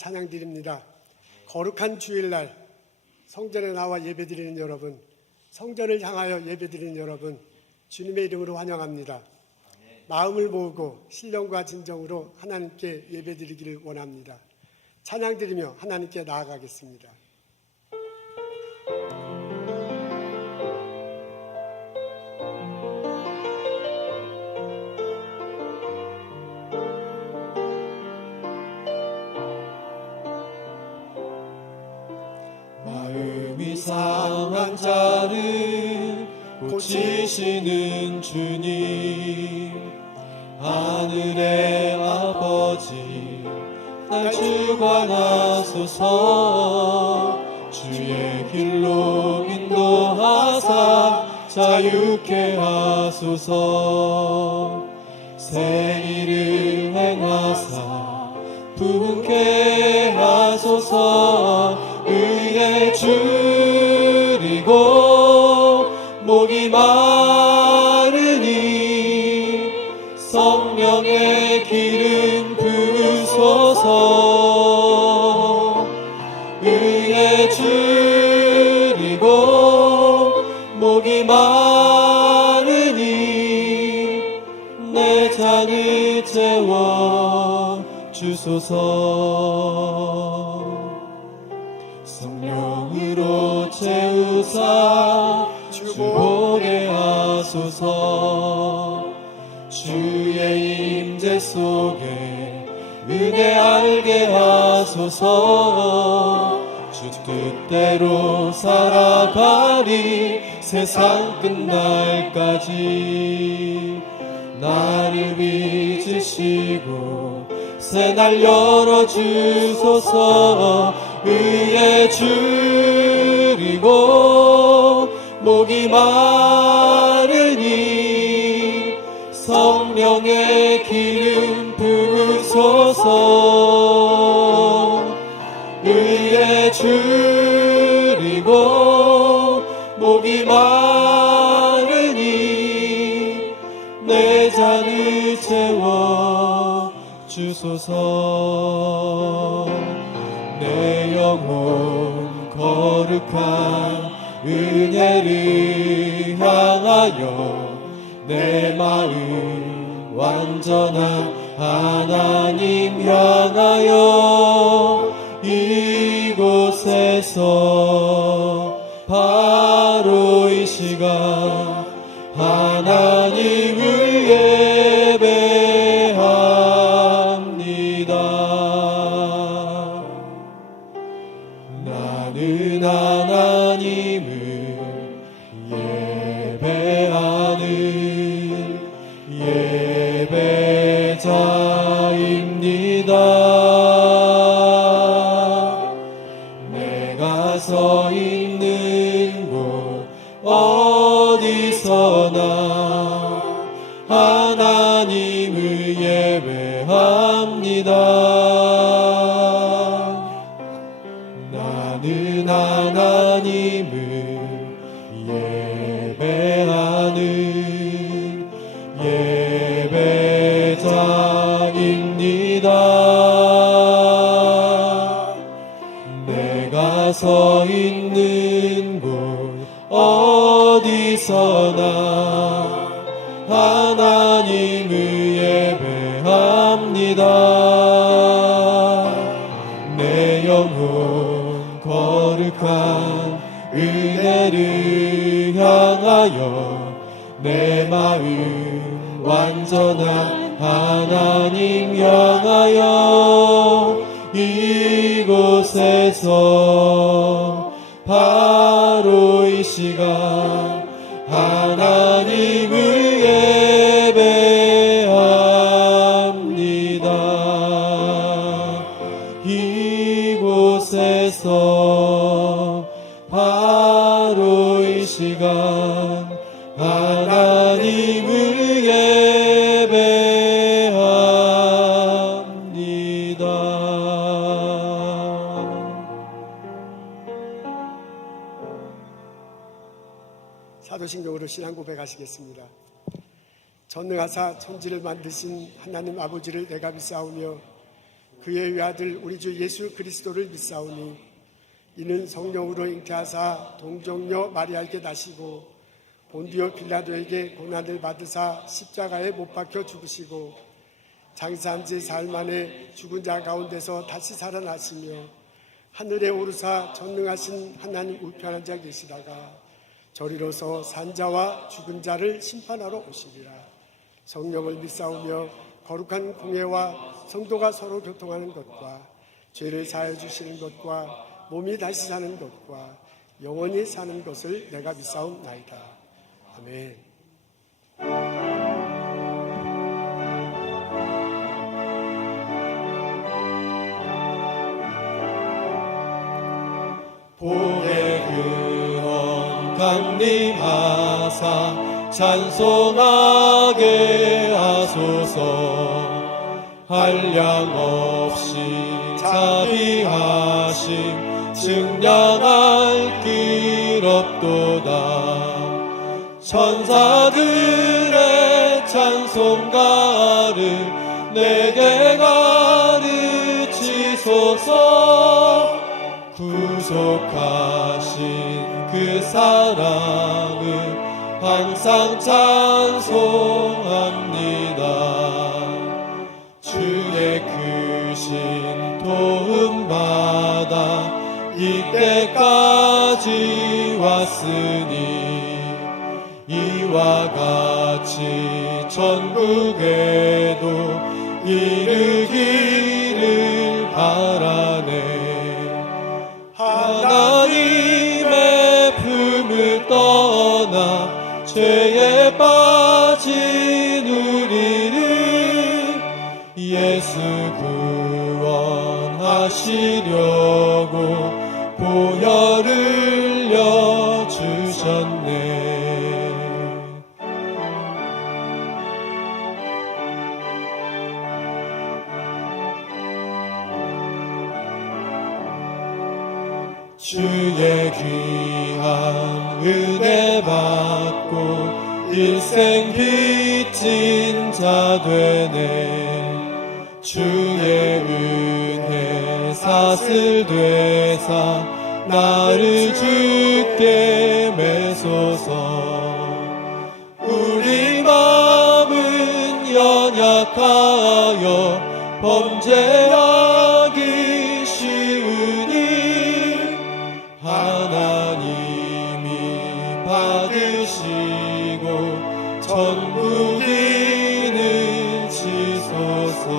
찬양드립니다. 거룩한 주일날 성전에 나와 예배드리는 여러분, 성전을 향하여 예배드리는 여러분, 주님의 이름으로 환영합니다. 마음을 모으고 신령과 진정으로 하나님께 예배드리기를 원합니다. 찬양드리며 하나님께 나아가겠습니다. 마음이 상한 자를 고치시는 주님, 하늘의 아버지 날 주관하소서. 주의 길로 인도하사 자유케 하소서. 새 일을 행하사 부흥케 하소서. 의에 줄이고 목이 마르니 성령의 기름 부으소서. 의에 줄이고 목이 마르니 내 잔을 채워 주소서. 성령으로 채우사 주 보게 하소서. 주의 임재 속에 은혜 알게 하소서. 주 뜻대로 살아가리 세상 끝날까지. 나를 빚으시고 새날 열어주소서. 의에 줄이고 목이 마르니 성령의 기름 부으소서. 의에 줄이고 목이 마르니 내 잔을 채워 주소서. 내 영혼 거룩한 은혜를 향하여 내 마음 완전한 하나님 향하여 이곳에서 바로 이 시간 하나님을 예배합니다. 나는 하나님을 예배하는 예배자입니다. 내가 서 있는 곳 어디서나 하나님을 예배합니다. 나는 하나님을 예배하는 예배자입니다. 내가 서 있는 곳 어디서나 하나님을 예배합니다. 내 영혼 거룩한 은혜를 향하여 내 마음 완전한 하나님 향하여 이곳에서 바로 이 시간 하나님을 예배합니다. 이곳에서 바로 이 시간 하나님을 예배합니다. 사도신경으로 신앙 고백하시겠습니다. 전능하사 천지를 만드신 하나님 아버지를 내가 믿사오며 그의 외아들 우리 주 예수 그리스도를 믿사오니 이는 성령으로 잉태하사 동정녀 마리아에게 나시고 본디오 빌라도에게 고난을 받으사 십자가에 못 박혀 죽으시고 장사한 지 사흘 만에 죽은 자 가운데서 다시 살아나시며 하늘에 오르사 전능하신 하나님 우편한 자 계시다가 저리로서 산자와 죽은 자를 심판하러 오시리라. 성령을 믿사오며 거룩한 공예와 성도가 서로 교통하는 것과 죄를 사하여 주시는 것과 몸이 다시 사는 것과 영원히 사는 것을 내가 믿사옵나이다. 아멘. 복의 근원 강림하사 찬송하게 하소서. 한량없이 자비하심 증량할 길 없도다. 천사들의 찬송가를 내게 가르치소서. 구속하신 그 사랑을 항상 찬송합니다. 주의 크신 도움받아 이때까지 왔으니 이와 같이 천국에도 이르기를 바라네. 하나님의 품을 떠나 죄에 빠진 우리를 예수 구원하시려고 보혈을 흘려 주셨네. 주의 귀한 은혜 받고 일생 빚진 자 되네. 주의 은혜 사슬 되사 나를 주께 매소서. 우리 마음은 연약하여 범죄하기 쉬우니 하나님이 받으시고 천국인을 지소서.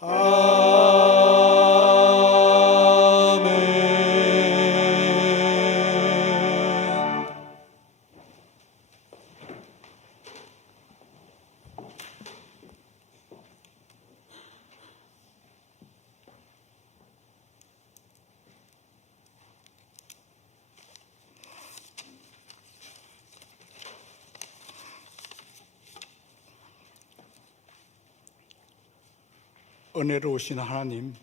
아멘. 은혜로우신 하나님,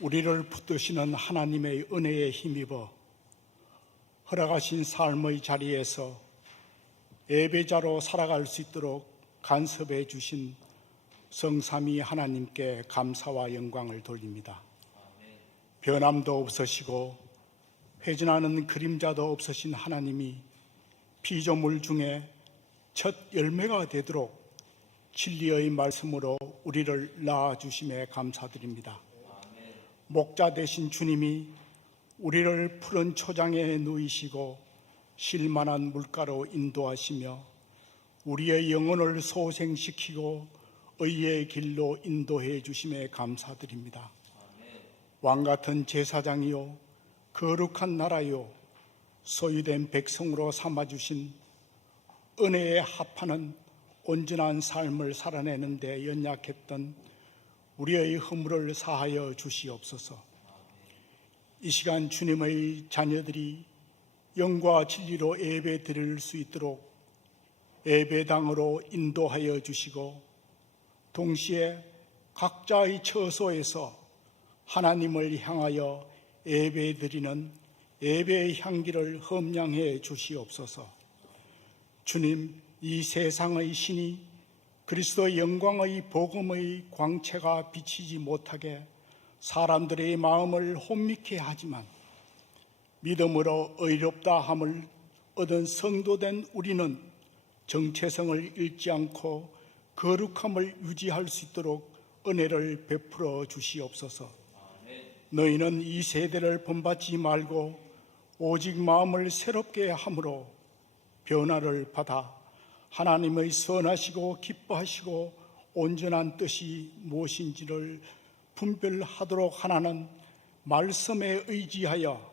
우리를 붙드시는 하나님의 은혜에 힘입어 허락하신 삶의 자리에서 예배자로 살아갈 수 있도록 간섭해 주신 성삼위 하나님께 감사와 영광을 돌립니다. 변함도 없으시고 회전하는 그림자도 없으신 하나님이 피조물 중에 첫 열매가 되도록 진리의 말씀으로 우리를 낳아주심에 감사드립니다. 목자 되신 주님이 우리를 푸른 초장에 누이시고 쉴만한 물가로 인도하시며 우리의 영혼을 소생시키고 의의 길로 인도해 주심에 감사드립니다. 왕같은 제사장이요 거룩한 나라요 소유된 백성으로 삼아주신 은혜에 합하는 온전한 삶을 살아내는 데 연약했던 우리의 허물을 사하여 주시옵소서. 이 시간 주님의 자녀들이 영과 진리로 예배 드릴 수 있도록 예배당으로 인도하여 주시고 동시에 각자의 처소에서 하나님을 향하여 예배 드리는 예배의 향기를 험량해 주시옵소서. 주님, 이 세상의 신이 그리스도 영광의 복음의 광채가 비치지 못하게 사람들의 마음을 혼미케 하지만 믿음으로 의롭다 함을 얻은 성도된 우리는 정체성을 잃지 않고 거룩함을 유지할 수 있도록 은혜를 베풀어 주시옵소서. 너희는 이 세대를 본받지 말고 오직 마음을 새롭게 함으로 변화를 받아 하나님의 선하시고 기뻐하시고 온전한 뜻이 무엇인지를 분별하도록 하나는 말씀에 의지하여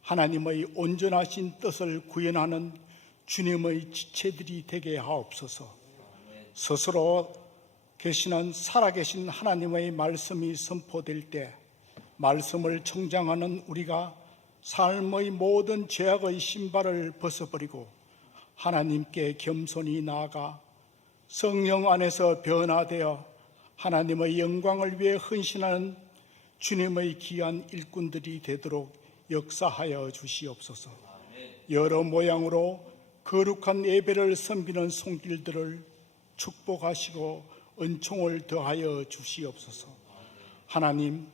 하나님의 온전하신 뜻을 구현하는 주님의 지체들이 되게 하옵소서. 스스로 계시는 살아계신 하나님의 말씀이 선포될 때 말씀을 청장하는 우리가 삶의 모든 죄악의 신발을 벗어버리고 하나님께 겸손히 나아가 성령 안에서 변화되어 하나님의 영광을 위해 헌신하는 주님의 귀한 일꾼들이 되도록 역사하여 주시옵소서. 여러 모양으로 거룩한 예배를 섬기는 손길들을 축복하시고 은총을 더하여 주시옵소서. 하나님,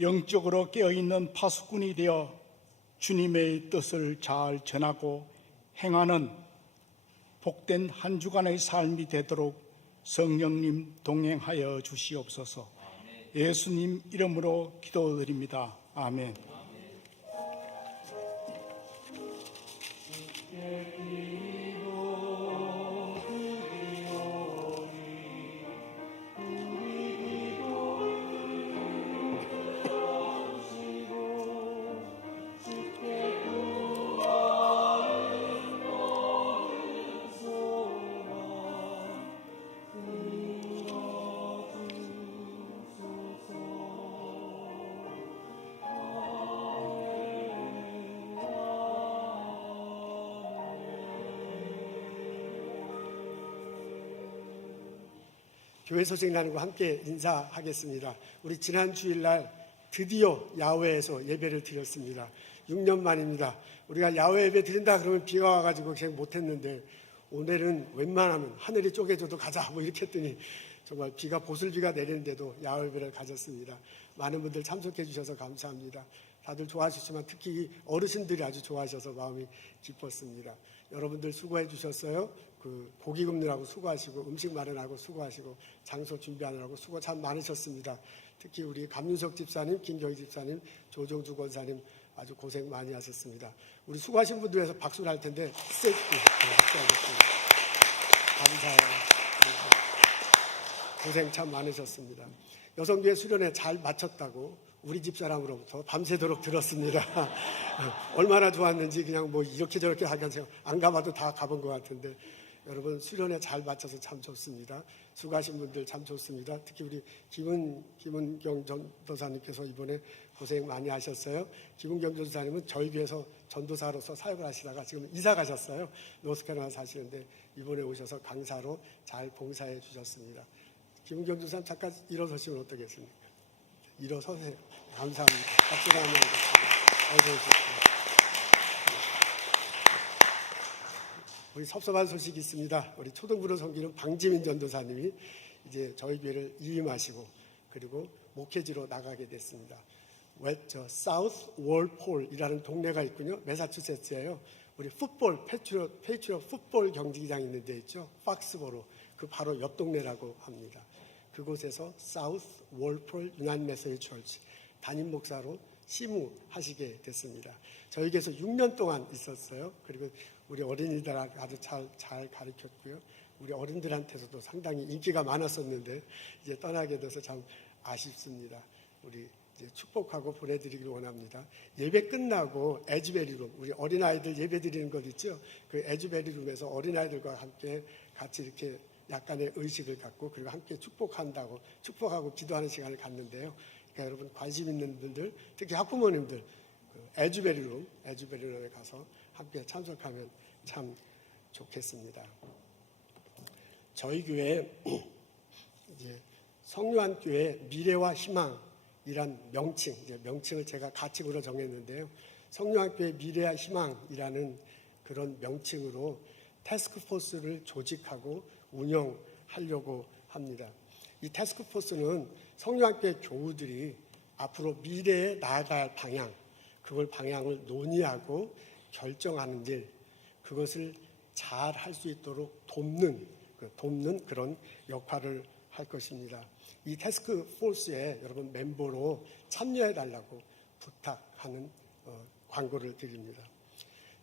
영적으로 깨어있는 파수꾼이 되어 주님의 뜻을 잘 전하고 행하는 복된 한 주간의 삶이 되도록 성령님 동행하여 주시옵소서. 예수님 이름으로 기도드립니다. 아멘. 교회 소식 나누고 함께 인사하겠습니다. 우리 지난 주일날 드디어 야외에서 예배를 드렸습니다. 6년 만입니다. 우리가 야외 예배 드린다 그러면 비가 와가지고 그냥 못했는데 오늘은 웬만하면 하늘이 쪼개져도 가자 뭐 이렇게 했더니 정말 비가 보슬비가 내리는데도 야외 예배를 가졌습니다. 많은 분들 참석해 주셔서 감사합니다. 다들 좋아하셨지만 특히 어르신들이 아주 좋아하셔서 마음이 기뻤습니다. 여러분들 수고해 주셨어요. 고기 굽느라고 수고하시고 음식 마련하고 수고하시고 장소 준비하느라고 수고 참 많으셨습니다. 특히 우리 감윤석 집사님, 김경희 집사님, 조정주 권사님 아주 고생 많이 하셨습니다. 우리 수고하신 분들 위해서 박수를 할 텐데 박수하겠습니다. 감사해요. 고생 참 많으셨습니다. 여성교회 수련회 잘 마쳤다고 우리 집사람으로부터 밤새도록 들었습니다. 얼마나 좋았는지 그냥 뭐 이렇게 저렇게 하면서 안 가봐도 다 가본 것 같은데 여러분 수련회 잘 마쳐서 참 좋습니다. 수고하신 분들 참 좋습니다. 특히 우리 김은경 전도사님께서 이번에 고생 많이 하셨어요. 김은경 전도사님은 저희 교회에서 전도사로서 사역을 하시다가 지금 이사 가셨어요. 노스캐롤라이나 사시는데 이번에 오셔서 강사로 잘 봉사해 주셨습니다. 김은경 전도사님 잠깐 일어서시면 어떠겠습니까? 일어서세요. 감사합니다. 박수를 한번 드리겠습니다. 어서 오십시오. 우리 섭섭한 소식이 있습니다. 우리 초등부로 섬기는 방지민 전도사님이 이제 저희 교회를 이임하시고 그리고 목회지로 나가게 됐습니다. 사우스 월폴이라는 동네가 있군요. 매사추세츠예요. 우리 페이트리엇 풋볼 경기장이 있는 데 있죠. 팍스보로 그 바로 옆 동네라고 합니다. 그곳에서 사우스 월폴 유나이티드 메시지 처치 담임 목사로 심우하시게 됐습니다. 저희 교회에서 6년 동안 있었어요. 그리고 우리 어린이들 아주 잘 가르쳤고요. 우리 어른들한테서도 상당히 인기가 많았었는데 이제 떠나게 돼서 참 아쉽습니다. 우리 이제 축복하고 보내드리기를 원합니다. 예배 끝나고 에즈베리룸, 우리 어린아이들 예배 드리는 것 있죠? 그 에즈베리룸에서 어린아이들과 함께 같이 이렇게 약간의 의식을 갖고 그리고 함께 축복하고 기도하는 시간을 갖는데요. 그러니까 여러분 관심 있는 분들, 특히 학부모님들 에즈베리룸에 가서 함께 참석하면 참 좋겠습니다. 저희 교회 이제 성요한교회 미래와 희망이란 명칭을 제가 가칭으로 정했는데요. 성요한교회 미래와 희망이라는 그런 명칭으로 태스크포스를 조직하고 하려고 합니다. 이 태스크포스는 성령학교의 교우들이 앞으로 미래에 나아갈 방향, 그걸 방향을 논의하고 결정하는 일, 그것을 잘 할 수 있도록 돕는 그런 역할을 할 것입니다. 이 태스크포스에 여러분 멤버로 참여해달라고 부탁하는 광고를 드립니다.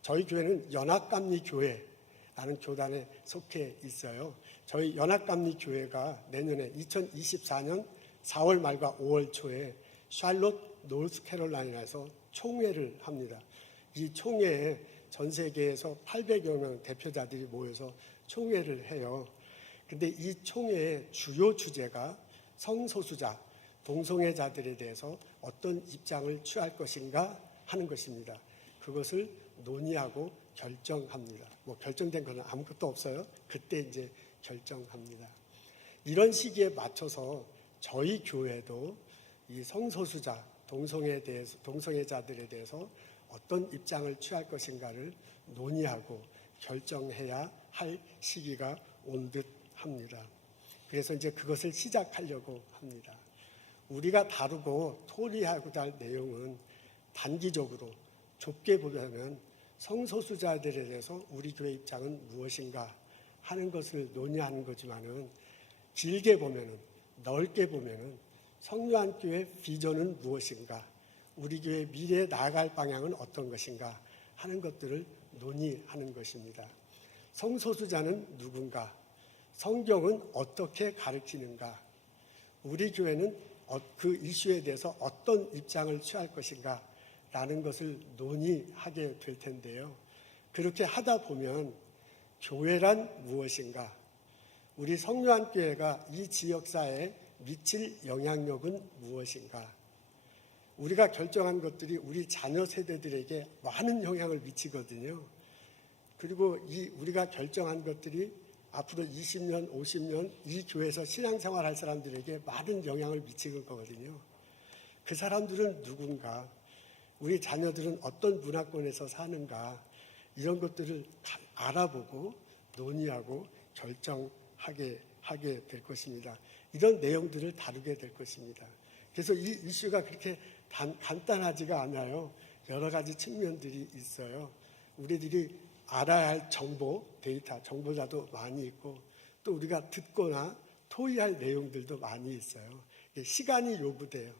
저희 교회는 연합감리교회라는 교단에 속해 있어요. 저희 연합감리교회가 내년에 2024년 4월 말과 5월 초에 샬롯 노스캐롤라이나에서 총회를 합니다. 이 총회에 전 세계에서 800여 명 대표자들이 모여서 총회를 해요. 근데 이 총회의 주요 주제가 성소수자, 동성애자들에 대해서 어떤 입장을 취할 것인가 하는 것입니다. 그것을 논의하고 결정합니다. 결정된 건 아무것도 없어요. 그때 이제 결정합니다. 이런 시기에 맞춰서 저희 교회도 이 성소수자, 동성애자들에 대해서 어떤 입장을 취할 것인가를 논의하고 결정해야 할 시기가 온 듯 합니다. 그래서 이제 그것을 시작하려고 합니다. 우리가 다루고 토의하고자 할 내용은 단기적으로 좁게 보면 성소수자들에 대해서 우리 교회 입장은 무엇인가 하는 것을 논의하는 거지만은 길게 보면은 넓게 보면은 성령교회 비전은 무엇인가, 우리 교회 미래에 나아갈 방향은 어떤 것인가 하는 것들을 논의하는 것입니다. 성소수자는 누군가, 성경은 어떻게 가르치는가, 우리 교회는 그 이슈에 대해서 어떤 입장을 취할 것인가 라는 것을 논의하게 될 텐데요. 그렇게 하다 보면 교회란 무엇인가, 우리 성령교회가 이 지역사회에 미칠 영향력은 무엇인가, 우리가 결정한 것들이 우리 자녀 세대들에게 많은 영향을 미치거든요. 그리고 우리가 결정한 것들이 앞으로 20년, 50년 이 교회에서 신앙생활 할 사람들에게 많은 영향을 미칠 거거든요. 그 사람들은 누군가, 우리 자녀들은 어떤 문화권에서 사는가, 이런 것들을 알아보고 논의하고 결정하게 될 것입니다. 이런 내용들을 다루게 될 것입니다. 그래서 이 이슈가 그렇게 간단하지가 않아요. 여러 가지 측면들이 있어요. 우리들이 알아야 할 정보, 데이터, 정보자도 많이 있고 또 우리가 듣거나 토의할 내용들도 많이 있어요. 시간이 요구돼요.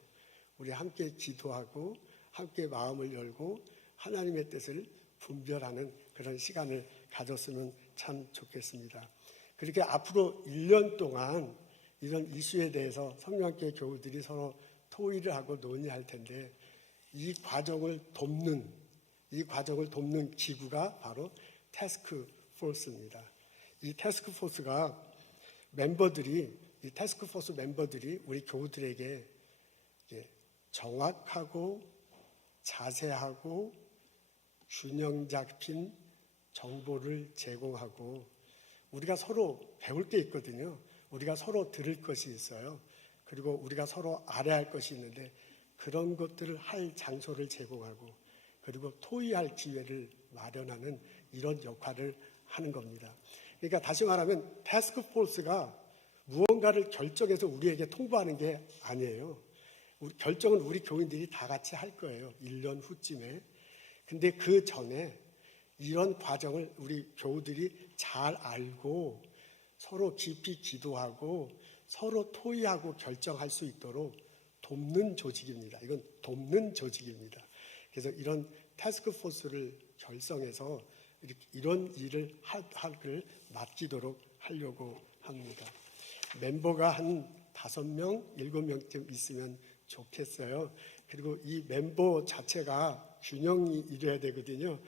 우리 함께 기도하고 함께 마음을 열고 하나님의 뜻을 분별하는 그런 시간을 가졌으면 참 좋겠습니다. 그렇게 앞으로 1년 동안 이런 이슈에 대해서 성령교회 교우들이 서로 토의를 하고 논의할 텐데 이 과정을 돕는 기구가 바로 태스크포스입니다. 이 태스크포스 멤버들이 우리 교우들에게 정확하고 자세하고 균형 잡힌 정보를 제공하고 우리가 서로 배울 게 있거든요. 우리가 서로 들을 것이 있어요. 그리고 우리가 서로 알아야 할 것이 있는데 그런 것들을 할 장소를 제공하고 그리고 토의할 기회를 마련하는 이런 역할을 하는 겁니다. 그러니까 다시 말하면 태스크포스가 무언가를 결정해서 우리에게 통보하는 게 아니에요. 결정은 우리 교인들이 다 같이 할 거예요. 1년 후쯤에. 근데 그 전에 이런 과정을 우리 교우들이 잘 알고 서로 깊이 기도하고 서로 토의하고 결정할 수 있도록 돕는 조직입니다. 이건 돕는 조직입니다. 그래서 이런 태스크포스를 결성해서 이런 일을 하기를 맡기도록 하려고 합니다. 멤버가 한 5명, 7명쯤 있으면 좋겠어요. 그리고 이 멤버 자체가 균형이 이루어야 되거든요.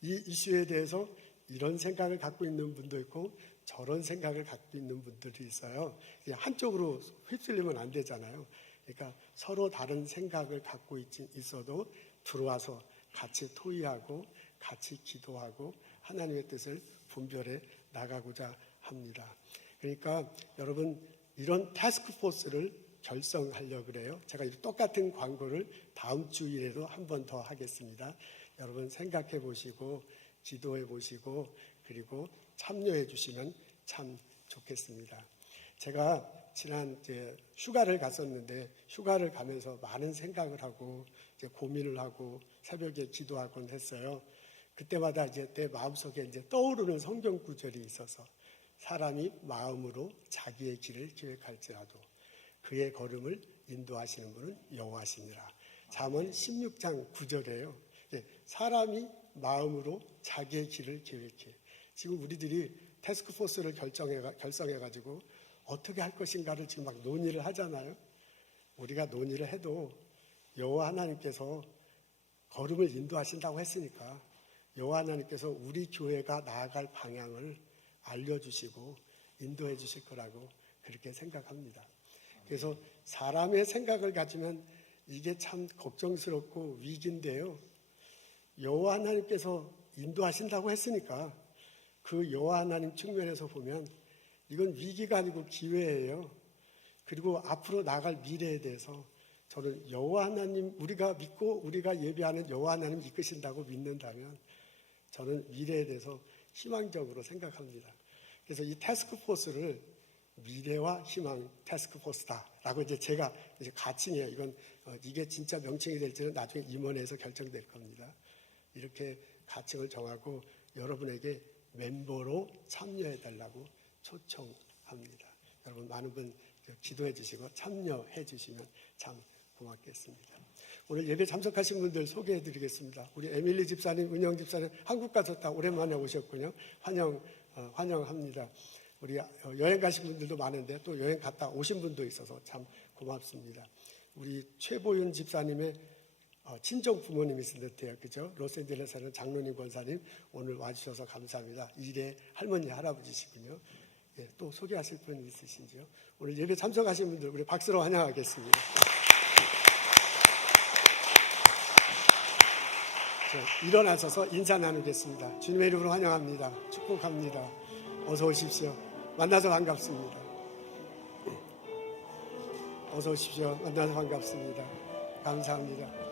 이 이슈에 대해서 이런 생각을 갖고 있는 분도 있고 저런 생각을 갖고 있는 분들이 있어요. 한쪽으로 휩쓸리면 안 되잖아요. 그러니까 서로 다른 생각을 갖고 있어도 들어와서 같이 토의하고 같이 기도하고 하나님의 뜻을 분별해 나가고자 합니다. 그러니까 여러분 이런 태스크포스를 결성하려고 그래요. 제가 똑같은 광고를 다음 주일에도 한 번 더 하겠습니다. 여러분 생각해 보시고 기도해 보시고 그리고 참여해 주시면 참 좋겠습니다. 제가 지난 휴가를 갔었는데 휴가를 가면서 많은 생각을 하고 이제 고민을 하고 새벽에 기도하곤 했어요. 그때마다 이제 내 마음속에 이제 떠오르는 성경 구절이 있어서 사람이 마음으로 자기의 길을 계획할지라도 그의 걸음을 인도하시는 분은 여호와시니라. 잠언 16장 9절이에요. 사람이 마음으로 자기의 길을 계획해. 지금 우리들이 태스크포스를 결성해가지고 어떻게 할 것인가를 지금 막 논의를 하잖아요. 우리가 논의를 해도 여호와 하나님께서 걸음을 인도하신다고 했으니까 여호와 하나님께서 우리 교회가 나아갈 방향을 알려주시고 인도해 주실 거라고 그렇게 생각합니다. 그래서 사람의 생각을 가지면 이게 참 걱정스럽고 위기인데요. 여호와 하나님께서 인도하신다고 했으니까 그 여호와 하나님 측면에서 보면 이건 위기가 아니고 기회예요. 그리고 앞으로 나아갈 미래에 대해서 저는 여호와 하나님, 우리가 믿고 우리가 예배하는 여호와 하나님 이끄신다고 믿는다면 저는 미래에 대해서 희망적으로 생각합니다. 그래서 이 태스크포스를 미래와 희망 태스크포스다라고 이제 제가 이제 가칭해요. 이게 진짜 명칭이 될지는 나중에 임원회에서 결정될 겁니다. 이렇게 가칭을 정하고 여러분에게 멤버로 참여해 달라고 초청합니다. 여러분 많은 분 기도해 주시고 참여해 주시면 참 고맙겠습니다. 오늘 예배 참석하신 분들 소개해 드리겠습니다. 우리 에밀리 집사님, 은영 집사님 한국 가셨다 오랜만에 오셨군요. 환영합니다. 우리 여행 가신 분들도 많은데 또 여행 갔다 오신 분도 있어서 참 고맙습니다. 우리 최보윤 집사님의 친정 부모님이신 듯해요. 그죠? 로스앤젤레스 사는 장로님 권사님 오늘 와주셔서 감사합니다. 일의 할머니 할아버지시군요. 예, 또 소개하실 분 있으신지요? 오늘 예배 참석하신 분들 우리 박수로 환영하겠습니다. 일어나셔서 인사 나누겠습니다. 주님의 이름으로 환영합니다. 축복합니다. 어서 오십시오. 만나서 반갑습니다. 어서 오십시오. 만나서 반갑습니다. 감사합니다.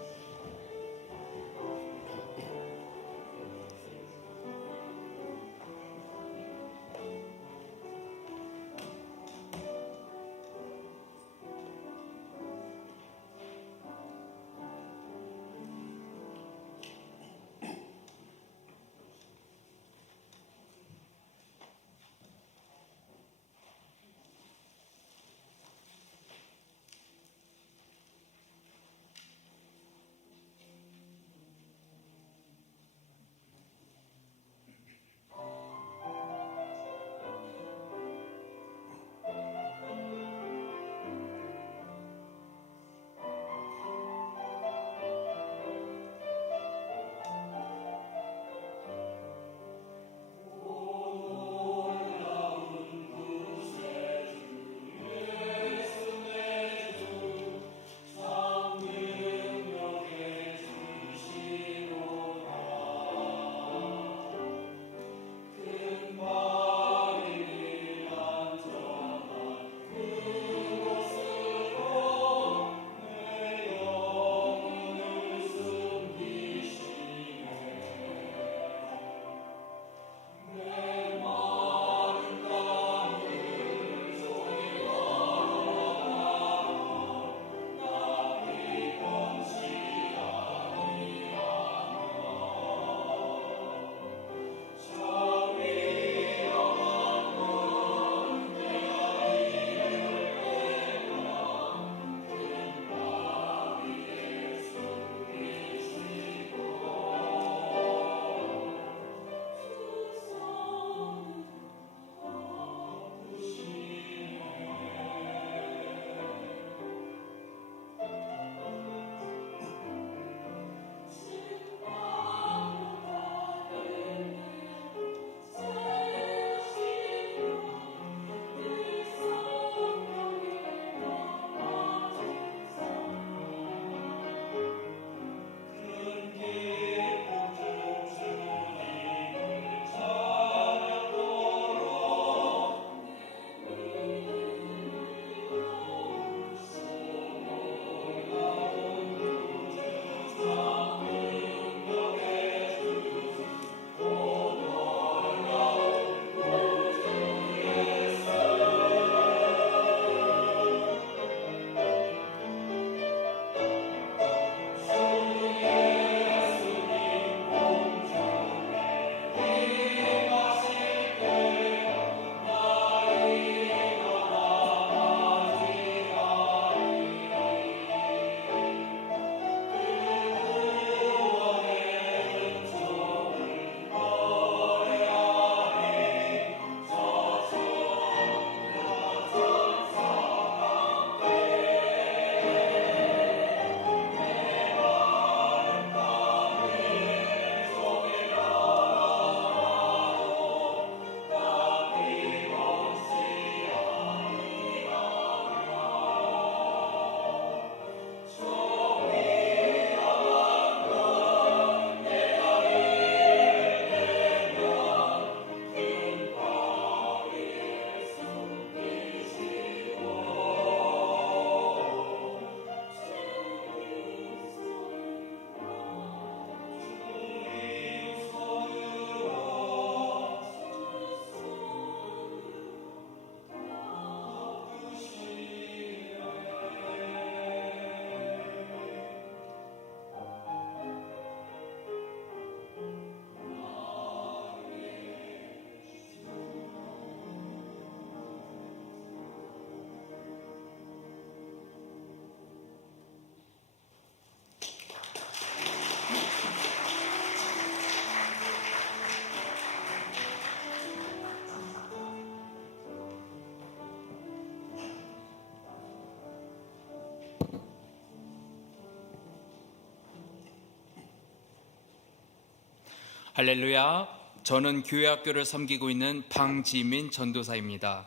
할렐루야. 저는 교회학교를 섬기고 있는 방지민 전도사입니다.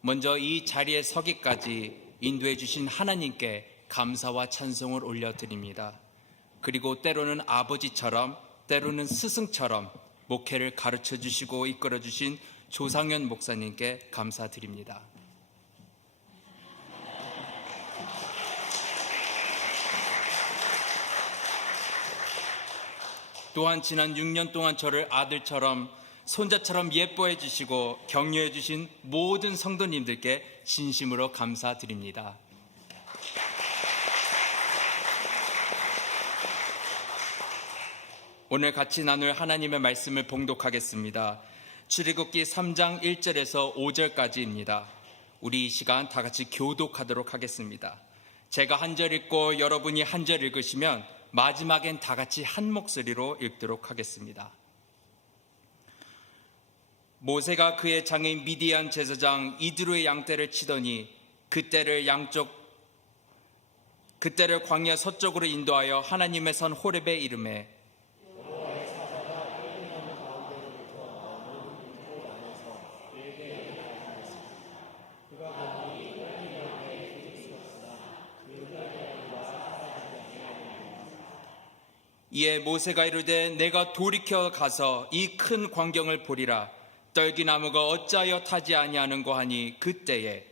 먼저 이 자리에 서기까지 인도해 주신 하나님께 감사와 찬송을 올려드립니다. 그리고 때로는 아버지처럼, 때로는 스승처럼 목회를 가르쳐 주시고 이끌어 주신 조상현 목사님께 감사드립니다. 또한 지난 6년 동안 저를 아들처럼 손자처럼 예뻐해 주시고 격려해 주신 모든 성도님들께 진심으로 감사드립니다. 오늘 같이 나눌 하나님의 말씀을 봉독하겠습니다. 출애굽기 3장 1절에서 5절까지입니다. 우리 이 시간 다 같이 교독하도록 하겠습니다. 제가 한 절 읽고 여러분이 한 절 읽으시면 마지막엔 다 같이 한 목소리로 읽도록 하겠습니다. 모세가 그의 장인 미디안 제사장 이드로의 양떼를 치더니 그떼를 광야 서쪽으로 인도하여 하나님의 선 호렙에 이르매 이에 모세가 이르되 내가 돌이켜 가서 이 큰 광경을 보리라. 떨기나무가 어찌하여 타지 아니하는고 하니 그때에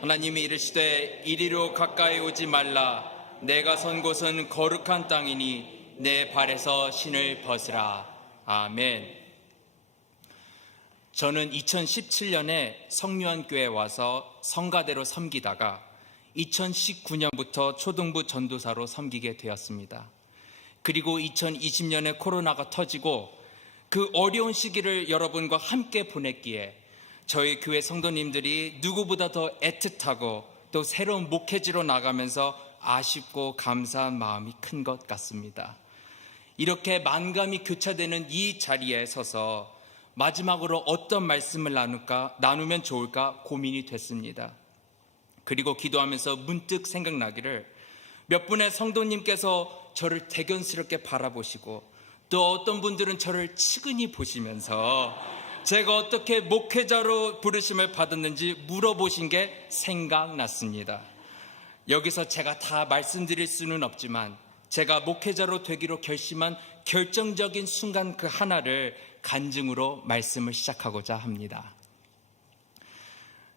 하나님이 이르시되 이리로 가까이 오지 말라. 내가 선 곳은 거룩한 땅이니 내 발에서 신을 벗으라. 아멘. 저는 2017년에 성류한교회에 와서 성가대로 섬기다가 2019년부터 초등부 전도사로 섬기게 되었습니다. 그리고 2020년에 코로나가 터지고 그 어려운 시기를 여러분과 함께 보냈기에 저희 교회 성도님들이 누구보다 더 애틋하고 또 새로운 목회지로 나가면서 아쉽고 감사한 마음이 큰 것 같습니다. 이렇게 만감이 교차되는 이 자리에 서서 마지막으로 어떤 말씀을 나누면 좋을까 고민이 됐습니다. 그리고 기도하면서 문득 생각나기를 몇 분의 성도님께서 저를 대견스럽게 바라보시고 또 어떤 분들은 저를 측은히 보시면서 제가 어떻게 목회자로 부르심을 받았는지 물어보신 게 생각났습니다. 여기서 제가 다 말씀드릴 수는 없지만 제가 목회자로 되기로 결심한 결정적인 순간 그 하나를 간증으로 말씀을 시작하고자 합니다.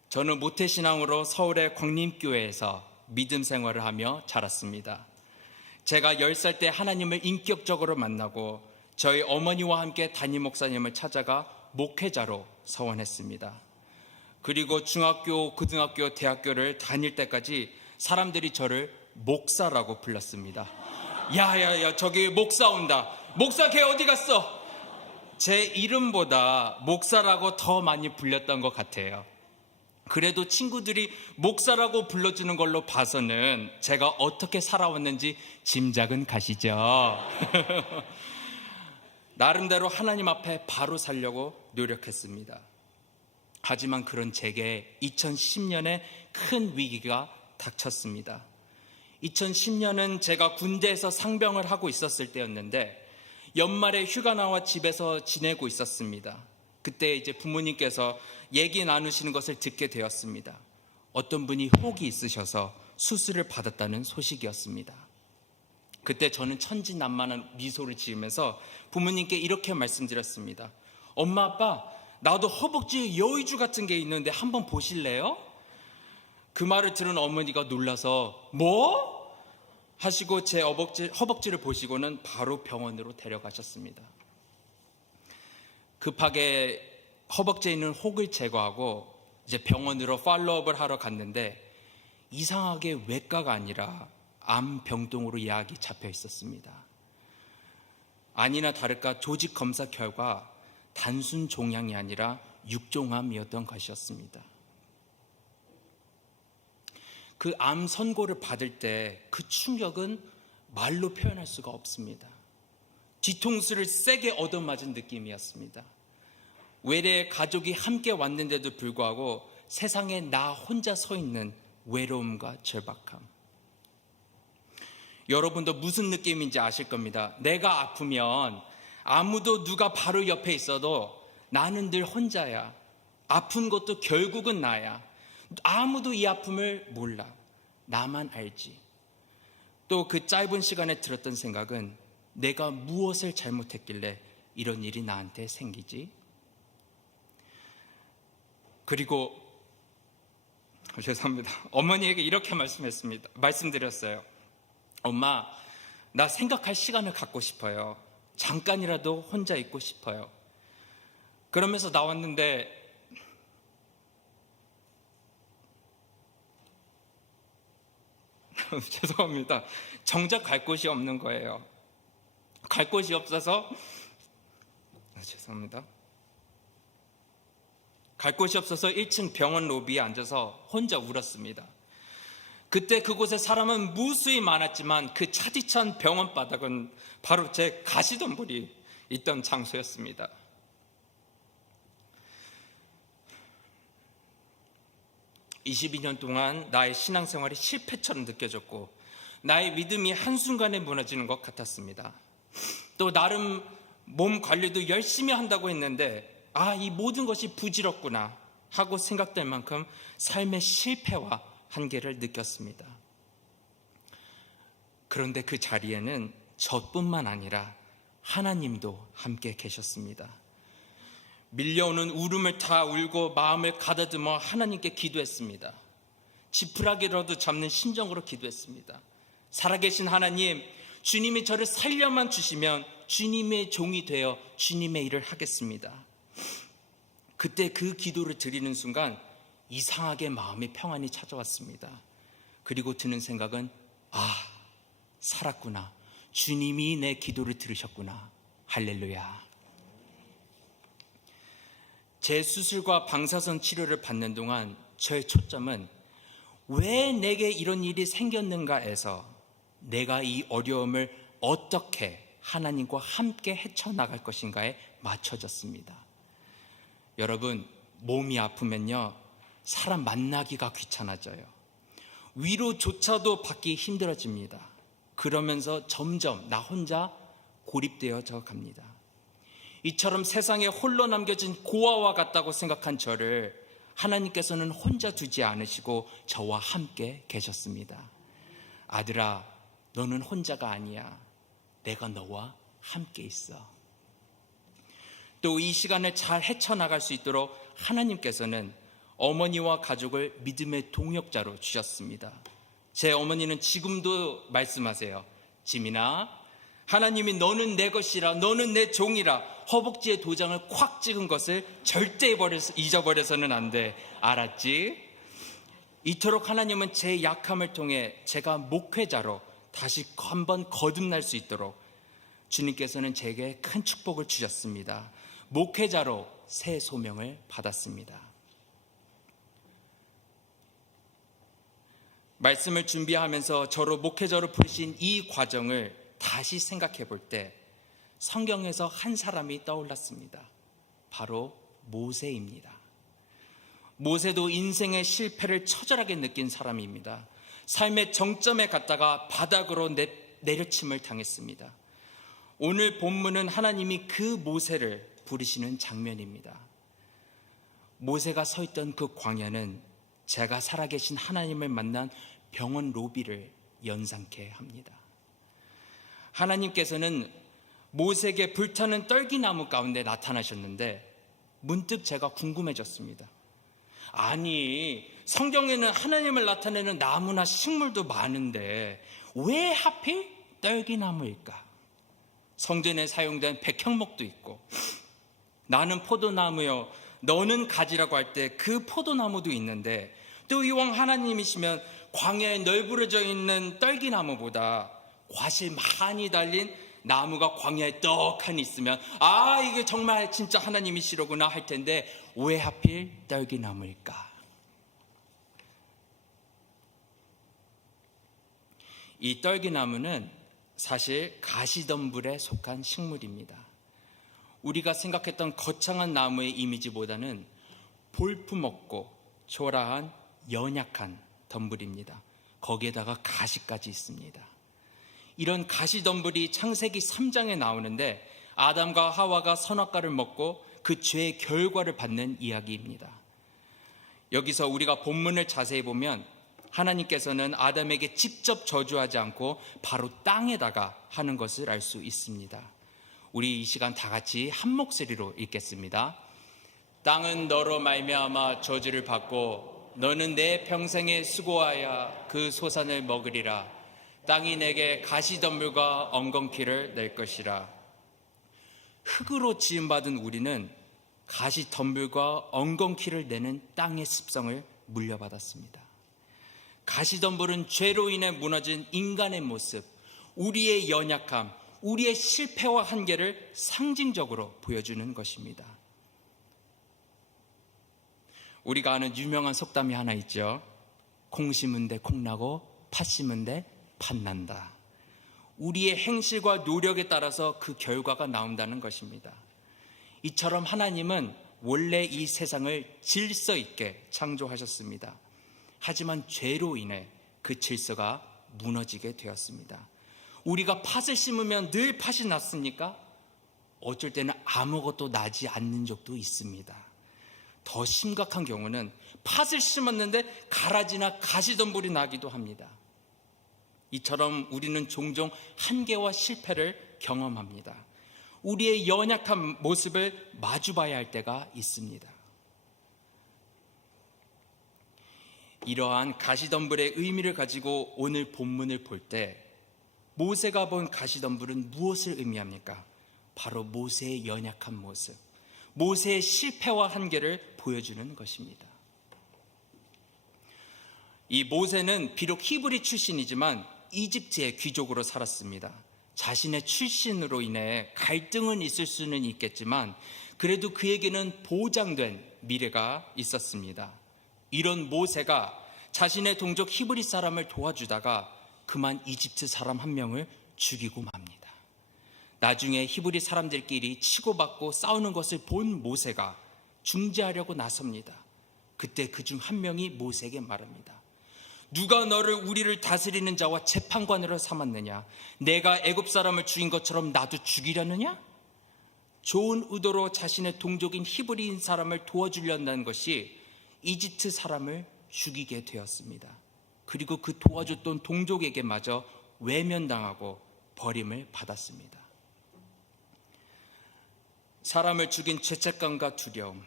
저는 모태신앙으로 서울의 광림교회에서 믿음 생활을 하며 자랐습니다. 제가 10살 때 하나님을 인격적으로 만나고 저희 어머니와 함께 담임 목사님을 찾아가 목회자로 서원했습니다. 그리고 중학교, 고등학교, 대학교를 다닐 때까지 사람들이 저를 목사라고 불렀습니다. 야야야 저기 목사 온다. 목사 걔 어디 갔어? 제 이름보다 목사라고 더 많이 불렸던 것 같아요. 그래도 친구들이 목사라고 불러주는 걸로 봐서는 제가 어떻게 살아왔는지 짐작은 가시죠? 나름대로 하나님 앞에 바로 살려고 노력했습니다. 하지만 그런 제게 2010년에 큰 위기가 닥쳤습니다. 2010년은 제가 군대에서 상병을 하고 있었을 때였는데 연말에 휴가 나와 집에서 지내고 있었습니다. 그때 이제 부모님께서 얘기 나누시는 것을 듣게 되었습니다. 어떤 분이 혹이 있으셔서 수술을 받았다는 소식이었습니다. 그때 저는 천진난만한 미소를 지으면서 부모님께 이렇게 말씀드렸습니다. 엄마, 아빠, 나도 허벅지에 여의주 같은 게 있는데 한번 보실래요? 그 말을 들은 어머니가 놀라서 뭐? 하시고 제 허벅지를 보시고는 바로 병원으로 데려가셨습니다. 급하게 허벅지에 있는 혹을 제거하고 이제 병원으로 팔로업을 하러 갔는데 이상하게 외과가 아니라 암병동으로 예약이 잡혀 있었습니다. 아니나 다를까 조직 검사 결과 단순 종양이 아니라 육종암이었던 것이었습니다. 그 암 선고를 받을 때 그 충격은 말로 표현할 수가 없습니다. 뒤통수를 세게 얻어맞은 느낌이었습니다. 외래의 가족이 함께 왔는데도 불구하고 세상에 나 혼자 서 있는 외로움과 절박함. 여러분도 무슨 느낌인지 아실 겁니다. 내가 아프면 아무도 누가 바로 옆에 있어도 나는 늘 혼자야. 아픈 것도 결국은 나야. 아무도 이 아픔을 몰라. 나만 알지. 또 그 짧은 시간에 들었던 생각은 내가 무엇을 잘못했길래 이런 일이 나한테 생기지? 그리고 죄송합니다. 어머니에게 이렇게 말씀드렸어요. 엄마, 나 생각할 시간을 갖고 싶어요. 잠깐이라도 혼자 있고 싶어요. 그러면서 나왔는데 죄송합니다. 정작 갈 곳이 없는 거예요. 갈 곳이 없어서 죄송합니다. 갈 곳이 없어서 1층 병원 로비에 앉아서 혼자 울었습니다. 그때 그곳에 사람은 무수히 많았지만 그 차디찬 병원 바닥은 바로 제 가시덤불이 있던 장소였습니다. (22년) 동안 나의 신앙생활이 실패처럼 느껴졌고 나의 믿음이 한순간에 무너지는 것 같았습니다. 또 나름 몸 관리도 열심히 한다고 했는데 이 모든 것이 부질없구나 하고 생각될 만큼 삶의 실패와 한계를 느꼈습니다. 그런데 그 자리에는 저뿐만 아니라 하나님도 함께 계셨습니다. 밀려오는 울음을 다 울고 마음을 가다듬어 하나님께 기도했습니다. 지푸라기라도 잡는 심정으로 기도했습니다. 살아계신 하나님, 주님이 저를 살려만 주시면 주님의 종이 되어 주님의 일을 하겠습니다. 그때 그 기도를 드리는 순간 이상하게 마음의 평안이 찾아왔습니다. 그리고 드는 생각은 살았구나. 주님이 내 기도를 들으셨구나. 할렐루야. 제 수술과 방사선 치료를 받는 동안 저의 초점은 왜 내게 이런 일이 생겼는가에서 내가 이 어려움을 어떻게 하나님과 함께 헤쳐나갈 것인가에 맞춰졌습니다. 여러분, 몸이 아프면요, 사람 만나기가 귀찮아져요. 위로조차도 받기 힘들어집니다. 그러면서 점점 나 혼자 고립되어져 갑니다. 이처럼 세상에 홀로 남겨진 고아와 같다고 생각한 저를 하나님께서는 혼자 두지 않으시고 저와 함께 계셨습니다. 아들아, 너는 혼자가 아니야. 내가 너와 함께 있어. 또 이 시간을 잘 헤쳐나갈 수 있도록 하나님께서는 어머니와 가족을 믿음의 동역자로 주셨습니다. 제 어머니는 지금도 말씀하세요. 지민아, 하나님이 너는 내 것이라, 너는 내 종이라 허벅지에 도장을 콱 찍은 것을 절대 잊어버려서는 안 돼. 알았지? 이토록 하나님은 제 약함을 통해 제가 목회자로 다시 한번 거듭날 수 있도록 주님께서는 제게 큰 축복을 주셨습니다. 목회자로 새 소명을 받았습니다. 말씀을 준비하면서 저로 목회자로 부르신 이 과정을 다시 생각해 볼 때 성경에서 한 사람이 떠올랐습니다. 바로 모세입니다. 모세도 인생의 실패를 처절하게 느낀 사람입니다. 삶의 정점에 갔다가 바닥으로 내려침을 당했습니다. 오늘 본문은 하나님이 그 모세를 부르시는 장면입니다. 모세가 서 있던 그 광야는 제가 살아계신 하나님을 만난 병원 로비를 연상케 합니다. 하나님께서는 모세에게 불타는 떨기나무 가운데 나타나셨는데 문득 제가 궁금해졌습니다. 아니, 성경에는 하나님을 나타내는 나무나 식물도 많은데 왜 하필 떨기나무일까? 성전에 사용된 백향목도 있고, 나는 포도나무요 너는 가지라고 할 때 그 포도나무도 있는데, 또 이왕 하나님이시면 광야에 널브러져 있는 떨기나무보다 과실 많이 달린 나무가 광야에 떡하니 있으면 이게 정말 진짜 하나님이시로구나 할 텐데 왜 하필 떨기나무일까? 이 떨기나무는 사실 가시덤불에 속한 식물입니다. 우리가 생각했던 거창한 나무의 이미지보다는 볼품없고 초라한 연약한 덤불입니다. 거기에다가 가시까지 있습니다. 이런 가시덤불이 창세기 3장에 나오는데 아담과 하와가 선악과를 먹고 그 죄의 결과를 받는 이야기입니다. 여기서 우리가 본문을 자세히 보면 하나님께서는 아담에게 직접 저주하지 않고 바로 땅에다가 하는 것을 알 수 있습니다. 우리 이 시간 다 같이 한 목소리로 읽겠습니다. 땅은 너로 말미암아 저주를 받고 너는 내 평생에 수고하여 그 소산을 먹으리라. 땅이 내게 가시덤불과 엉겅퀴를 낼 것이라. 흙으로 지음받은 우리는 가시덤불과 엉겅퀴를 내는 땅의 습성을 물려받았습니다. 가시덤불은 죄로 인해 무너진 인간의 모습, 우리의 연약함, 우리의 실패와 한계를 상징적으로 보여주는 것입니다. 우리가 아는 유명한 속담이 하나 있죠. 콩 심은 데 콩 나고 팥 심은 데 팥 난다. 우리의 행실과 노력에 따라서 그 결과가 나온다는 것입니다. 이처럼 하나님은 원래 이 세상을 질서 있게 창조하셨습니다. 하지만 죄로 인해 그 질서가 무너지게 되었습니다. 우리가 팥을 심으면 늘 팥이 났습니까? 어쩔 때는 아무것도 나지 않는 적도 있습니다. 더 심각한 경우는 팥을 심었는데 가라지나 가시덤불이 나기도 합니다. 이처럼 우리는 종종 한계와 실패를 경험합니다. 우리의 연약한 모습을 마주봐야 할 때가 있습니다. 이러한 가시덤불의 의미를 가지고 오늘 본문을 볼 때 모세가 본 가시덤불은 무엇을 의미합니까? 바로 모세의 연약한 모습, 모세의 실패와 한계를 보여주는 것입니다. 이 모세는 비록 히브리 출신이지만 이집트의 귀족으로 살았습니다. 자신의 출신으로 인해 갈등은 있을 수는 있겠지만 그래도 그에게는 보장된 미래가 있었습니다. 이런 모세가 자신의 동족 히브리 사람을 도와주다가 그만 이집트 사람 한 명을 죽이고 맙니다. 나중에 히브리 사람들끼리 치고받고 싸우는 것을 본 모세가 중재하려고 나섭니다. 그때 그중 한 명이 모세에게 말합니다. 누가 너를 우리를 다스리는 자와 재판관으로 삼았느냐? 내가 애굽 사람을 죽인 것처럼 나도 죽이려느냐? 좋은 의도로 자신의 동족인 히브리인 사람을 도와주려는 것이 이집트 사람을 죽이게 되었습니다. 그리고 그 도와줬던 동족에게마저 외면당하고 버림을 받았습니다. 사람을 죽인 죄책감과 두려움,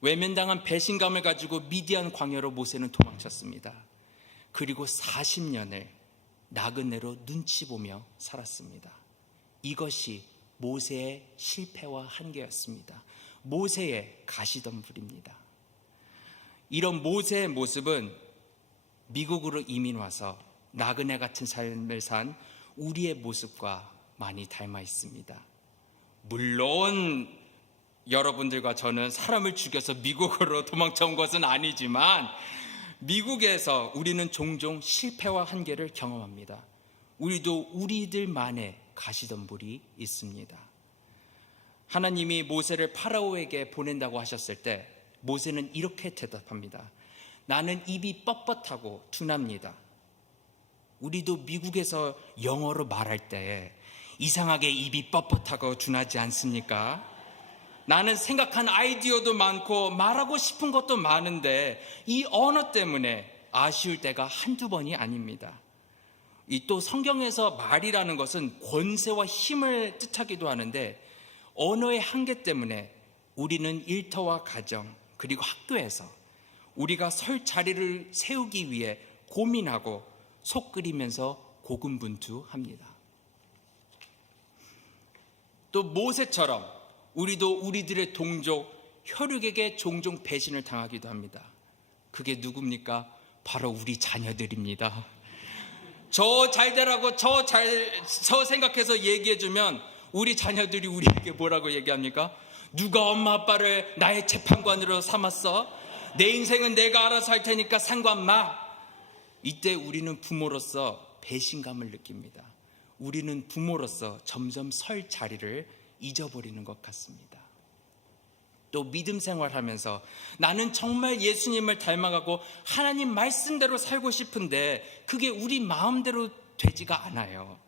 외면당한 배신감을 가지고 미디안 광야로 모세는 도망쳤습니다. 그리고 40년을 나그네로 눈치 보며 살았습니다. 이것이 모세의 실패와 한계였습니다. 모세의 가시덤불입니다. 이런 모세의 모습은 미국으로 이민 와서 나그네 같은 삶을 산 우리의 모습과 많이 닮아 있습니다. 물론 여러분들과 저는 사람을 죽여서 미국으로 도망쳐온 것은 아니지만 미국에서 우리는 종종 실패와 한계를 경험합니다. 우리도 우리들만의 가시덤불이 있습니다. 하나님이 모세를 파라오에게 보낸다고 하셨을 때 모세는 이렇게 대답합니다. 나는 입이 뻣뻣하고 둔합니다. 우리도 미국에서 영어로 말할 때 이상하게 입이 뻣뻣하고 둔하지 않습니까? 나는 생각한 아이디어도 많고 말하고 싶은 것도 많은데 이 언어 때문에 아쉬울 때가 한두 번이 아닙니다. 이 또 성경에서 말이라는 것은 권세와 힘을 뜻하기도 하는데 언어의 한계 때문에 우리는 일터와 가정 그리고 학교에서 우리가 설 자리를 세우기 위해 고민하고 속 끓이면서 고군분투합니다. 또 모세처럼 우리도 우리들의 동족 혈육에게 종종 배신을 당하기도 합니다. 그게 누굽니까? 바로 우리 자녀들입니다. 저 잘되라고 저 생각해서 얘기해주면 우리 자녀들이 우리에게 뭐라고 얘기합니까? 누가 엄마 아빠를 나의 재판관으로 삼았어? 내 인생은 내가 알아서 할 테니까 상관 마. 이때 우리는 부모로서 배신감을 느낍니다. 우리는 부모로서 점점 설 자리를 잊어버리는 것 같습니다. 또 믿음 생활하면서 나는 정말 예수님을 닮아가고 하나님 말씀대로 살고 싶은데 그게 우리 마음대로 되지가 않아요.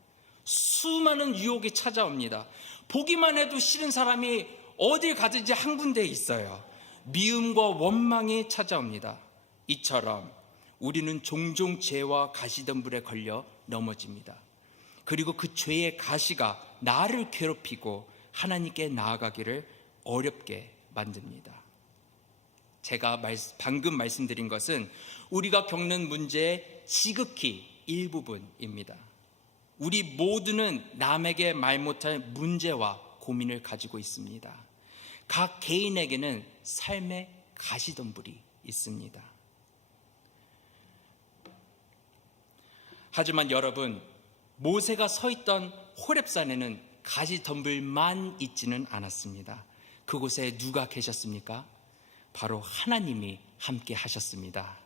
수많은 유혹이 찾아옵니다. 보기만 해도 싫은 사람이 어딜 가든지 한 군데에 있어요. 미움과 원망이 찾아옵니다. 이처럼 우리는 종종 죄와 가시덤불에 걸려 넘어집니다. 그리고 그 죄의 가시가 나를 괴롭히고 하나님께 나아가기를 어렵게 만듭니다. 제가 방금 말씀드린 것은 우리가 겪는 문제의 지극히 일부분입니다. 우리 모두는 남에게 말 못할 문제와 고민을 가지고 있습니다. 각 개인에게는 삶의 가시덤불이 있습니다. 하지만 여러분, 모세가 서 있던 호렙산에는 가시덤불만 있지는 않았습니다. 그곳에 누가 계셨습니까? 바로 하나님이 함께 하셨습니다.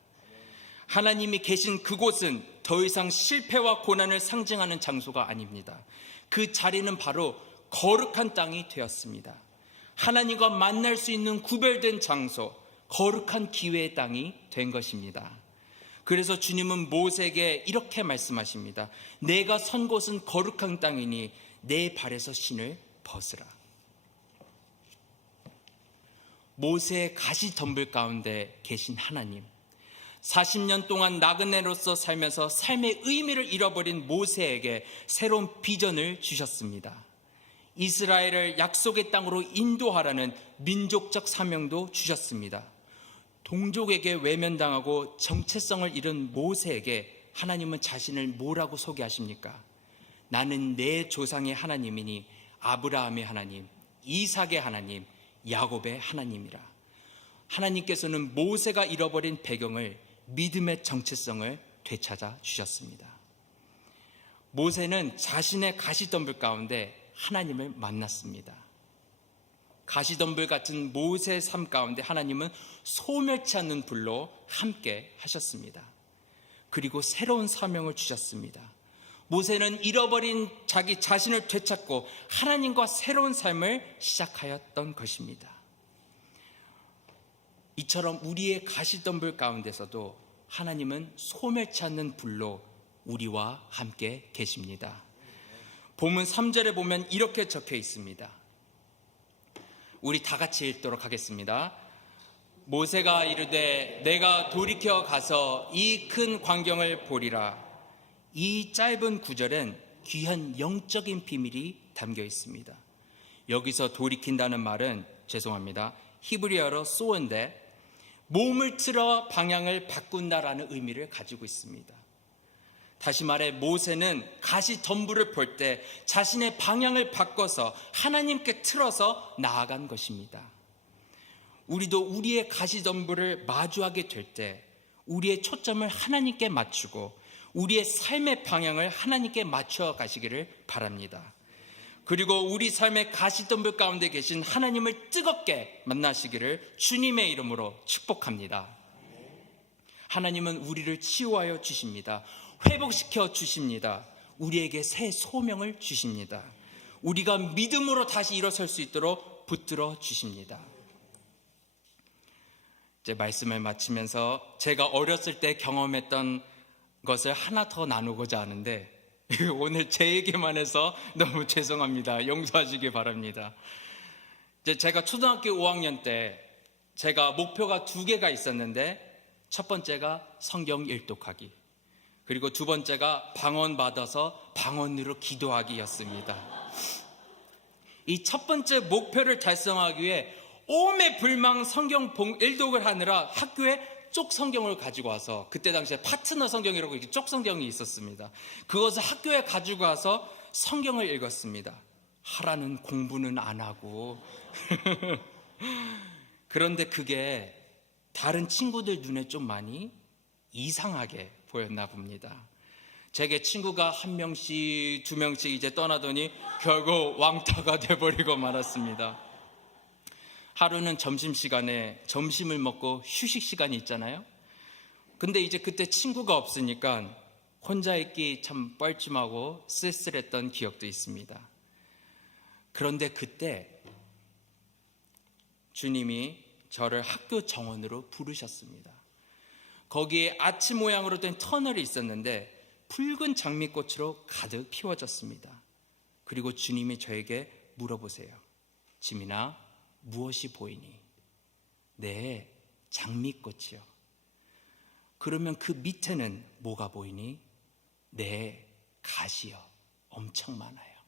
하나님이 계신 그곳은 더 이상 실패와 고난을 상징하는 장소가 아닙니다. 그 자리는 바로 거룩한 땅이 되었습니다. 하나님과 만날 수 있는 구별된 장소, 거룩한 기회의 땅이 된 것입니다. 그래서 주님은 모세에게 이렇게 말씀하십니다. 내가 선 곳은 거룩한 땅이니 내 발에서 신을 벗으라. 모세의 가시덤불 가운데 계신 하나님, 40년 동안 나그네로서 살면서 삶의 의미를 잃어버린 모세에게 새로운 비전을 주셨습니다. 이스라엘을 약속의 땅으로 인도하라는 민족적 사명도 주셨습니다. 동족에게 외면당하고 정체성을 잃은 모세에게 하나님은 자신을 뭐라고 소개하십니까? 나는 내 조상의 하나님이니 아브라함의 하나님, 이삭의 하나님, 야곱의 하나님이라. 하나님께서는 모세가 잃어버린 배경을, 믿음의 정체성을 되찾아 주셨습니다. 모세는 자신의 가시덤불 가운데 하나님을 만났습니다. 가시덤불 같은 모세의 삶 가운데 하나님은 소멸치 않는 불로 함께 하셨습니다. 그리고 새로운 사명을 주셨습니다. 모세는 잃어버린 자기 자신을 되찾고 하나님과 새로운 삶을 시작하였던 것입니다. 이처럼 우리의 가시덤불 가운데서도 하나님은 소멸치 않는 불로 우리와 함께 계십니다. 본문 3절에 보면 이렇게 적혀 있습니다. 우리 다 같이 읽도록 하겠습니다. 모세가 이르되 내가 돌이켜 가서 이 큰 광경을 보리라. 이 짧은 구절엔 귀한 영적인 비밀이 담겨 있습니다. 여기서 돌이킨다는 말은 히브리어로 쏘인데 몸을 틀어 방향을 바꾼다라는 의미를 가지고 있습니다. 다시 말해 모세는 가시덤불을 볼 때 자신의 방향을 바꿔서 하나님께 틀어서 나아간 것입니다. 우리도 우리의 가시덤불을 마주하게 될 때 우리의 초점을 하나님께 맞추고 우리의 삶의 방향을 하나님께 맞춰 가시기를 바랍니다. 그리고 우리 삶의 가시덤불 가운데 계신 하나님을 뜨겁게 만나시기를 주님의 이름으로 축복합니다. 하나님은 우리를 치유하여 주십니다. 회복시켜 주십니다. 우리에게 새 소명을 주십니다. 우리가 믿음으로 다시 일어설 수 있도록 붙들어 주십니다. 이제 말씀을 마치면서 제가 어렸을 때 경험했던 것을 하나 더 나누고자 하는데 오늘 제 얘기만 해서 너무 죄송합니다. 용서하시기 바랍니다. 이제 제가 초등학교 5학년 때 제가 목표가 2개가 있었는데 첫 번째가 성경 일독하기, 그리고 두 번째가 방언 받아서 방언으로 기도하기였습니다. 이 첫 번째 목표를 달성하기 위해 오매불망 성경 일독을 하느라 학교에 쪽 성경을 가지고 와서, 그때 당시에 파트너 성경이라고 이렇게 쪽 성경이 있었습니다. 그것을 학교에 가지고 와서 성경을 읽었습니다. 하라는 공부는 안 하고 그런데 그게 다른 친구들 눈에 좀 많이 이상하게 보였나 봅니다. 제게 친구가 1명씩 2명씩 이제 떠나더니 결국 왕따가 돼버리고 말았습니다. 하루는 점심시간에 점심을 먹고 휴식 시간이 있잖아요. 근데 이제 그때 친구가 없으니까 혼자 있기 참 뻘쭘하고 쓸쓸했던 기억도 있습니다. 그런데 그때 주님이 저를 학교 정원으로 부르셨습니다. 거기에 아치 모양으로 된 터널이 있었는데 붉은 장미꽃으로 가득 피워졌습니다. 그리고 주님이 저에게 물어보세요. 지민아, 무엇이 보이니? 네, 장미꽃이요. 그러면 그 밑에는 뭐가 보이니? 네, 가시요. 엄청 많아요.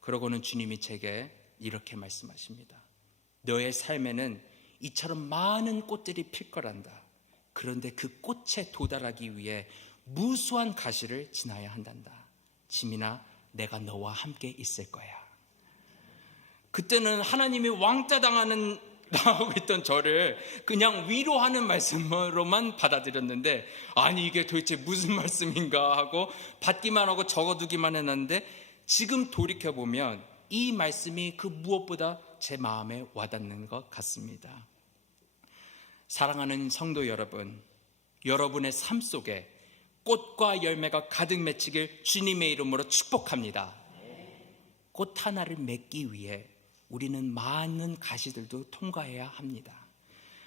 그러고는 주님이 제게 이렇게 말씀하십니다. 너의 삶에는 이처럼 많은 꽃들이 필 거란다. 그런데 그 꽃에 도달하기 위해 무수한 가시를 지나야 한단다. 지민아, 내가 너와 함께 있을 거야. 그때는 하나님이 왕따 당하고 있던 저를 그냥 위로하는 말씀으로만 받아들였는데, 아니 이게 도대체 무슨 말씀인가 하고 받기만 하고 적어두기만 해놨는데, 지금 돌이켜보면 이 말씀이 그 무엇보다 제 마음에 와닿는 것 같습니다. 사랑하는 성도 여러분, 여러분의 삶 속에 꽃과 열매가 가득 맺히길 주님의 이름으로 축복합니다. 꽃 하나를 맺기 위해 우리는 많은 가시들도 통과해야 합니다.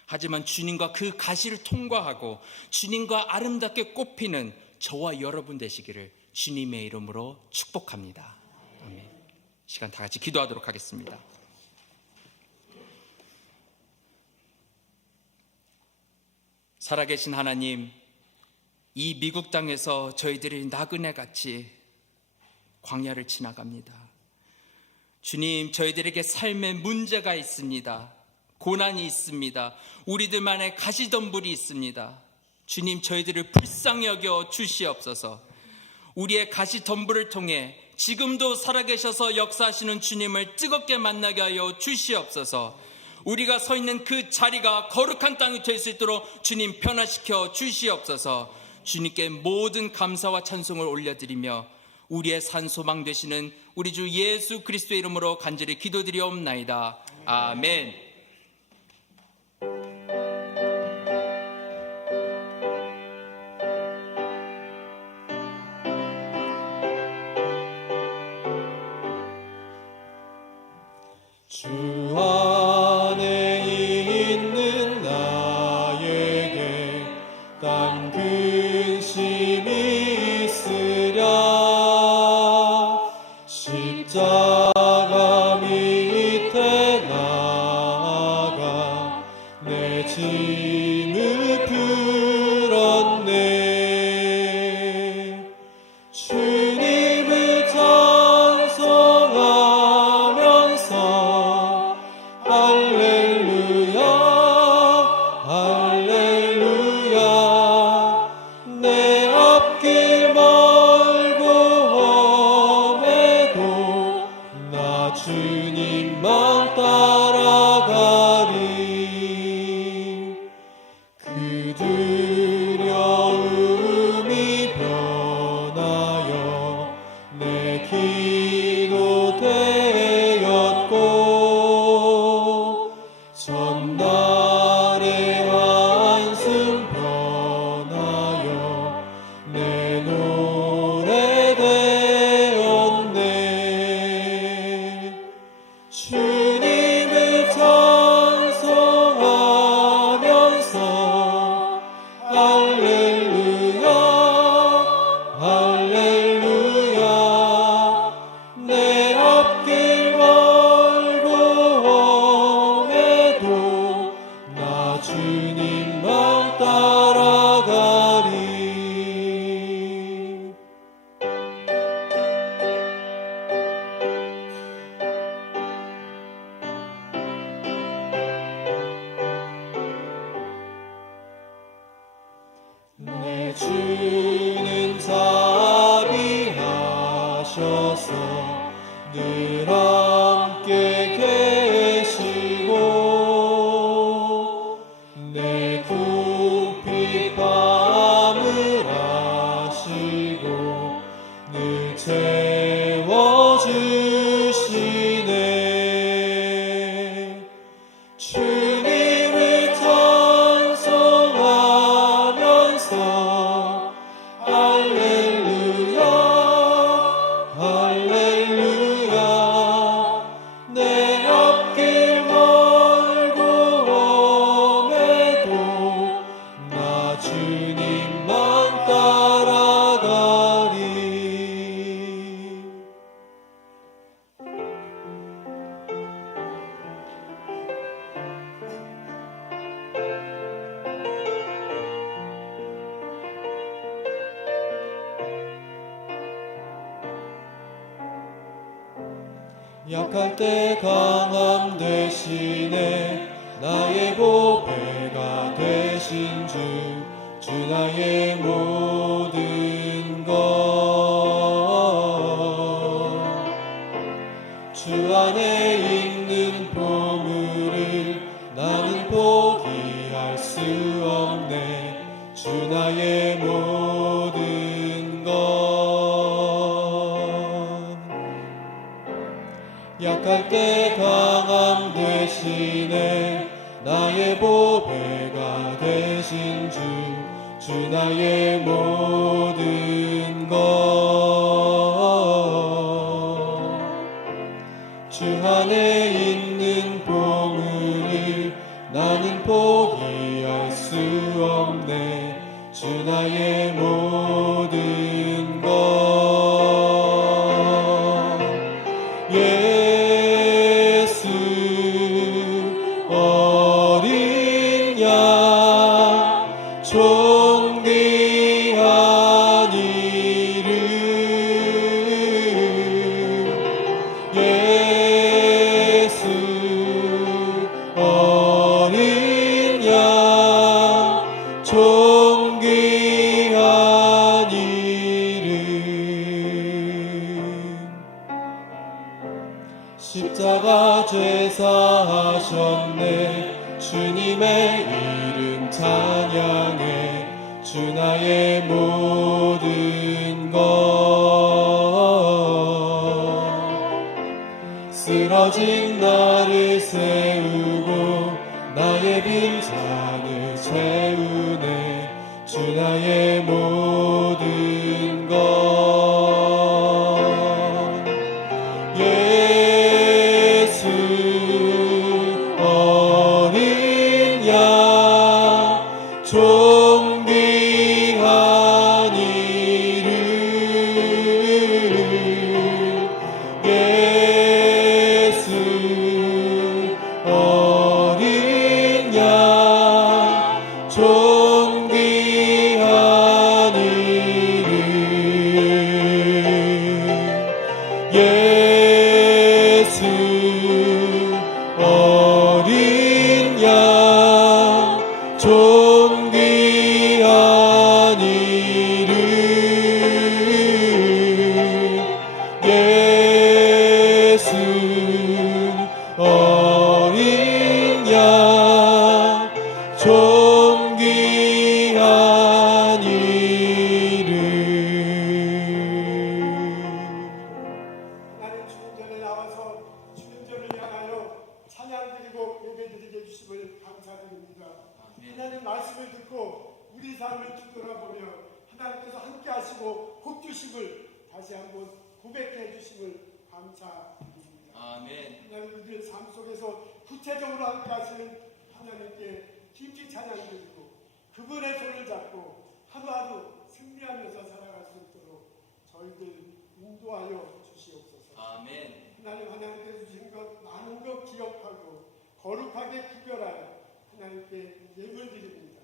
하지만 주님과 그 가시를 통과하고 주님과 아름답게 꽃피는 저와 여러분 되시기를 주님의 이름으로 축복합니다. 아멘. 시간 다 같이 기도하도록 하겠습니다. 살아계신 하나님, 이 미국 땅에서 저희들이 나그네같이 광야를 지나갑니다. 주님, 저희들에게 삶에 문제가 있습니다. 고난이 있습니다. 우리들만의 가시덤불이 있습니다. 주님, 저희들을 불쌍히 여겨 주시옵소서. 우리의 가시덤불을 통해 지금도 살아계셔서 역사하시는 주님을 뜨겁게 만나게 하여 주시옵소서. 우리가 서 있는 그 자리가 거룩한 땅이 될 수 있도록 주님 변화시켜 주시옵소서. 주님께 모든 감사와 찬송을 올려드리며 우리의 산소망 되시는 우리 주 예수 그리스도의 이름으로 간절히 기도드리옵나이다. 아멘. 주 안에 있는 나에게 딴 근심이 있으랴. 십자가 밑에 나아가 내 짐을 풀었네. 주님을 찬송하면서 할렐루야 할렐루야. 내 앞길 멀고 험해도 나 주님만 따라가리. 그 두려움이 변하여 내 기도 되었고 전날의 한숨 변하여 내 노래 되었네. 주님을 찬송하면서 할렐루야 할렐루야. 내 앞길 멀고 험해도 나 주님만 따라가리. 내 주는 자비하셔서 늘 함께 계시고 내 궁핍함을 아시고 늘 채워주시네. 주님을 찬송하면서 약할 때 강함 대신에 나의 보배가 되신 주 나의 모든 것 주 안에 있는 보물을 나는 포기할 수 없네 주 나의 모든 것 약할 때 강함 대신에 나의 보배가 되신 주 나의 모든 것 주 안에 있는 보물을 나는 포기할 수 없네 주 나의 모든 것 예수 어린 양 존귀한 이름 예수 어린 양 존귀한 이름 십자가 죄사하셨네 주님의 이름 찬양해 주 나의 모든 것 쓰러진 나를 세우고 나의 빈잔을 채우네 주 나의 모든 것 예수 어린 양 존귀한 이름 예수 어린 양 존귀한 이름 예수 어린 양 존귀한 이름 예수 어린 양 존귀한 이름 하나님 주님전에 나와서 주님전을 향하여 찬양드리고 예배드리게 해주심을 감사드립니다. 하나님 말씀을 듣고 우리 삶을 뒤돌아보며 하나님께서 함께 하시고 복주심을 다시 한번 고백해 주심을 감사드립니다. 아멘. 하나님 우리의 삶 속에서 구체적으로 함께 하시는 하나님께 깊이 찬양드리고 그분의 손을 잡고 하루하루 승리하면서 살아갈 수 있도록 저희들 인도하여 주시옵소서. 아멘. 하나님께서 주신 것 많은 것 기억하고 거룩하게 구별하여 하나님께 예물 드립니다.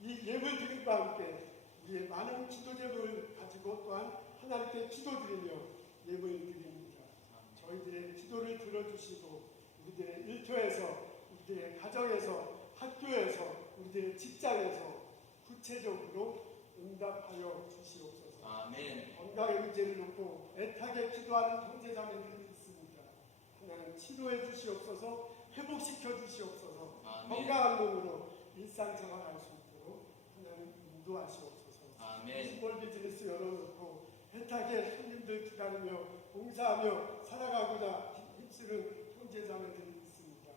이 예물 드림과 함께 우리의 많은 기도 제목을 가지고 또한 하나님께 기도드리며 예물 드립니다. 저희들의 기도를 들어주시고 우리들의 일터에서 우리들의 가정에서 학교에서 우리들의 직장에서 구체적으로 응답하여 주시옵소서. 아멘. 건강의 문제를 놓고 애타게 기도하는 형제자매들이 있습니다. 하나님 치료해 주시옵소서. 회복시켜 주시옵소서. 아멘. 건강한 몸으로 일상생활할 수 있도록 하나님 인도하시옵소서. 아멘. 스몰 비즈니스 열어놓고 애타게 손님들 기다리며 봉사하며 살아가고자 힘쓰는 형제자매들이 있습니다.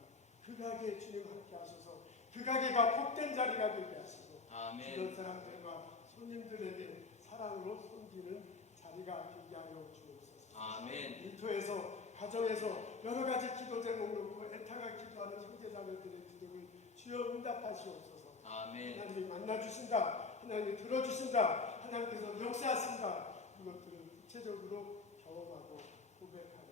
그 가게에 주님 함께 하셔서 그 가게가 복된 자리가 되게 하시고 아멘. 이런 사람들과 손님들에게 사랑으로 섬기는 자리가 되게 하여 주옵소서. 아멘. 일터에서 가정에서 여러 가지 기도 제목 놓고 애타가 기도하는 형제자매들의 기도를 주여 응답하시옵소서. 아멘. 하나님이 만나주신다. 하나님이 들어주신다. 하나님께서 역사하신다. 이것들을 구체적으로 경험하고 고백하며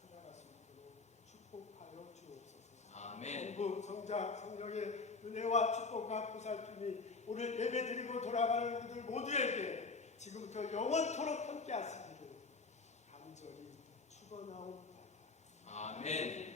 살아갈 수 있도록 축복하여 주옵소서. 아멘. 성부, 성자, 성령의 은혜와 축복과 보살핌이 오늘 예배드리고 돌아가는 우리들 모두에게 지금부터 영원토록 함께 하시기를 간절히 축원하옵나이다. 아멘.